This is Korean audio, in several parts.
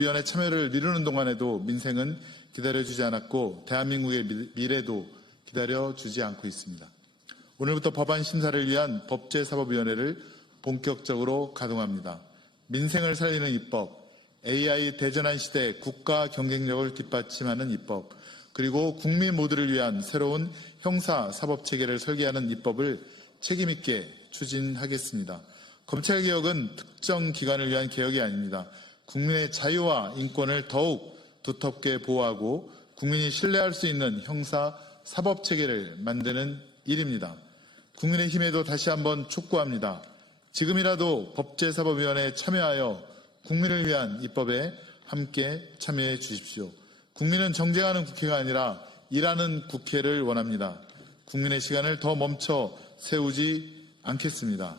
위원회 참여를 미루는 동안에도 민생은 기다려주지 않았고 대한민국의 미래도 기다려주지 않고 있습니다. 오늘부터 법안 심사를 위한 법제사법위원회를 본격적으로 가동합니다. 민생을 살리는 입법, AI 대전환 시대 국가 경쟁력을 뒷받침하는 입법, 그리고 국민 모두를 위한 새로운 형사 사법 체계를 설계하는 입법을 책임있게 추진하겠습니다. 검찰개혁은 특정 기관을 위한 개혁이 아닙니다. 국민의 자유와 인권을 더욱 두텁게 보호하고 국민이 신뢰할 수 있는 형사 사법 체계를 만드는 일입니다. 국민의힘에도 다시 한번 촉구합니다. 지금이라도 법제사법위원회에 참여하여 국민을 위한 입법에 함께 참여해 주십시오. 국민은 정쟁하는 국회가 아니라 일하는 국회를 원합니다. 국민의 시간을 더 멈춰 세우지 않겠습니다.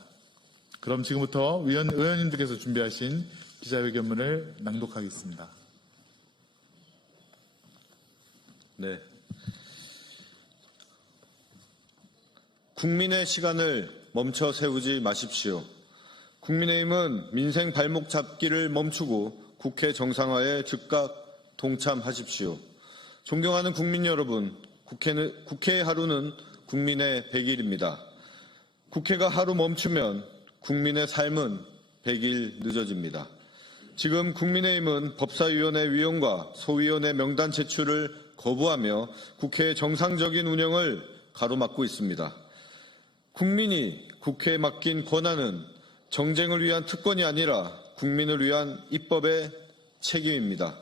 그럼 지금부터 의원님들께서 준비하신 기자회견문을 낭독하겠습니다. 네. 국민의 시간을 멈춰 세우지 마십시오. 국민의힘은 민생 발목 잡기를 멈추고 국회 정상화에 즉각 동참하십시오. 존경하는 국민 여러분, 국회의 하루는 국민의 100일입니다. 국회가 하루 멈추면 국민의 삶은 100일 늦어집니다. 지금 국민의힘은 법사위원회 위원과 소위원회 명단 제출을 거부하며 국회의 정상적인 운영을 가로막고 있습니다. 국민이 국회에 맡긴 권한은 정쟁을 위한 특권이 아니라 국민을 위한 입법의 책임입니다.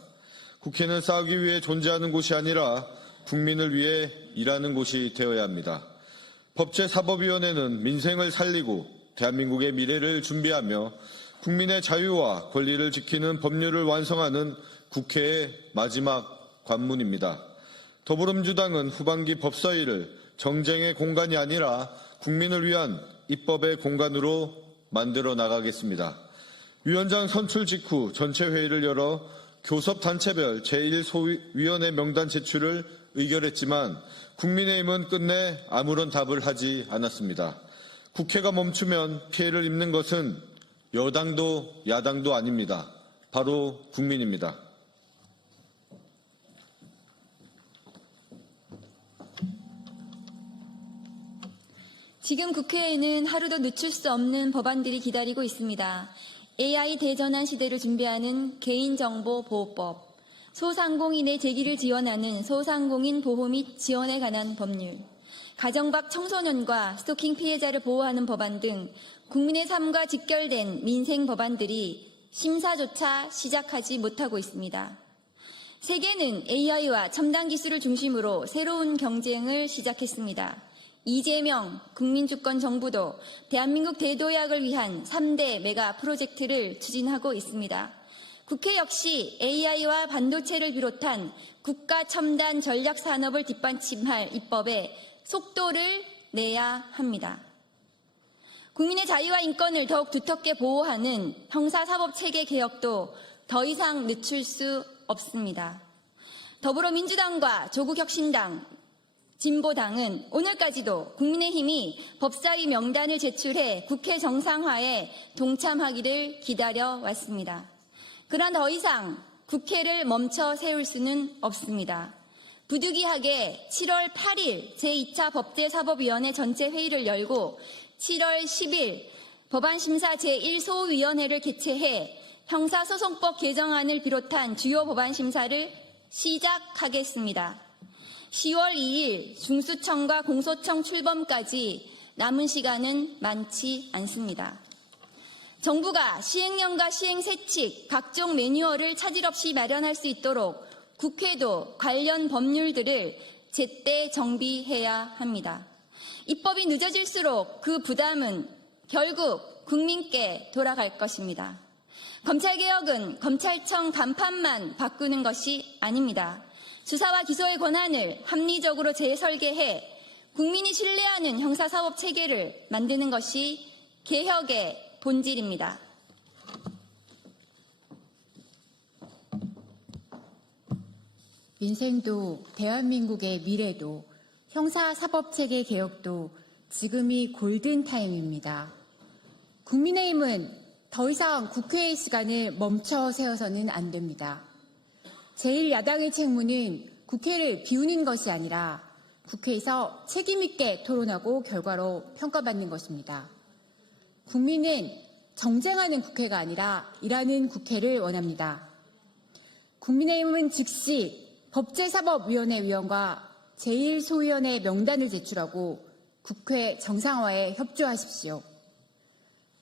국회는 싸우기 위해 존재하는 곳이 아니라 국민을 위해 일하는 곳이 되어야 합니다. 법제사법위원회는 민생을 살리고 대한민국의 미래를 준비하며 국민의 자유와 권리를 지키는 법률을 완성하는 국회의 마지막 관문입니다. 더불어민주당은 후반기 법사위를 정쟁의 공간이 아니라 국민을 위한 입법의 공간으로 만들어 나가겠습니다. 위원장 선출 직후 전체 회의를 열어 교섭단체별 제1소위원회 명단 제출을 의결했지만 국민의힘은 끝내 아무런 답을 하지 않았습니다. 국회가 멈추면 피해를 입는 것은 여당도 야당도 아닙니다. 바로 국민입니다. 지금 국회에는 하루도 늦출 수 없는 법안들이 기다리고 있습니다. AI 대전환 시대를 준비하는 개인정보보호법, 소상공인의 재기를 지원하는 소상공인 보호 및 지원에 관한 법률, 가정 밖 청소년과 스토킹 피해자를 보호하는 법안 등 국민의 삶과 직결된 민생 법안들이 심사조차 시작하지 못하고 있습니다. 세계는 AI와 첨단 기술을 중심으로 새로운 경쟁을 시작했습니다. 이재명 국민주권 정부도 대한민국 대도약을 위한 3대 메가 프로젝트를 추진하고 있습니다. 국회 역시 AI와 반도체를 비롯한 국가 첨단 전략 산업을 뒷받침할 입법에 속도를 내야 합니다. 국민의 자유와 인권을 더욱 두텁게 보호하는 형사사법체계 개혁도 더 이상 늦출 수 없습니다. 더불어민주당과 조국혁신당, 진보당은 오늘까지도 국민의힘이 법사위 명단을 제출해 국회 정상화에 동참하기를 기다려왔습니다. 그러나 더 이상 국회를 멈춰 세울 수는 없습니다. 부득이하게 7월 8일 제2차 법제사법위원회 전체 회의를 열고 7월 10일 법안심사 제1소위원회를 개최해 형사소송법 개정안을 비롯한 주요 법안심사를 시작하겠습니다. 10월 2일 중수청과 공소청 출범까지 남은 시간은 많지 않습니다. 정부가 시행령과 시행세칙, 각종 매뉴얼을 차질 없이 마련할 수 있도록 국회도 관련 법률들을 제때 정비해야 합니다. 입법이 늦어질수록 그 부담은 결국 국민께 돌아갈 것입니다. 검찰개혁은 검찰청 간판만 바꾸는 것이 아닙니다. 수사와 기소의 권한을 합리적으로 재설계해 국민이 신뢰하는 형사사법 체계를 만드는 것이 개혁의 본질입니다. 민생도 대한민국의 미래도 형사사법체계 개혁도 지금이 골든타임입니다. 국민의힘은 더 이상 국회의 시간을 멈춰 세워서는 안 됩니다. 제1야당의 책무는 국회를 비우는 것이 아니라 국회에서 책임있게 토론하고 결과로 평가받는 것입니다. 국민은 정쟁하는 국회가 아니라 일하는 국회를 원합니다. 국민의힘은 즉시 법제사법위원회 위원과 제1소위원회 명단을 제출하고 국회 정상화에 협조하십시오.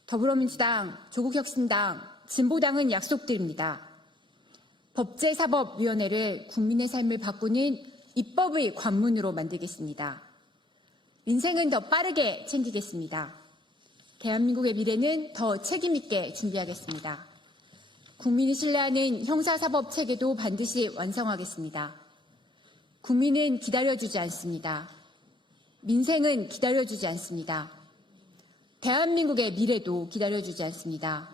더불어민주당, 조국혁신당, 진보당은 약속드립니다. 법제사법위원회를 국민의 삶을 바꾸는 입법의 관문으로 만들겠습니다. 민생은 더 빠르게 챙기겠습니다. 대한민국의 미래는 더 책임있게 준비하겠습니다. 국민이 신뢰하는 형사사법 체계도 반드시 완성하겠습니다. 국민은 기다려주지 않습니다. 민생은 기다려주지 않습니다. 대한민국의 미래도 기다려주지 않습니다.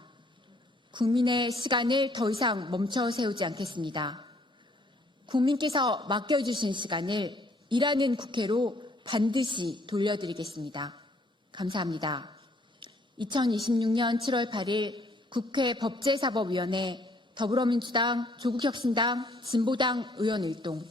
국민의 시간을 더 이상 멈춰 세우지 않겠습니다. 국민께서 맡겨주신 시간을 일하는 국회로 반드시 돌려드리겠습니다. 감사합니다. 2026년 7월 8일 국회 법제사법위원회 더불어민주당, 조국혁신당, 진보당 의원 일동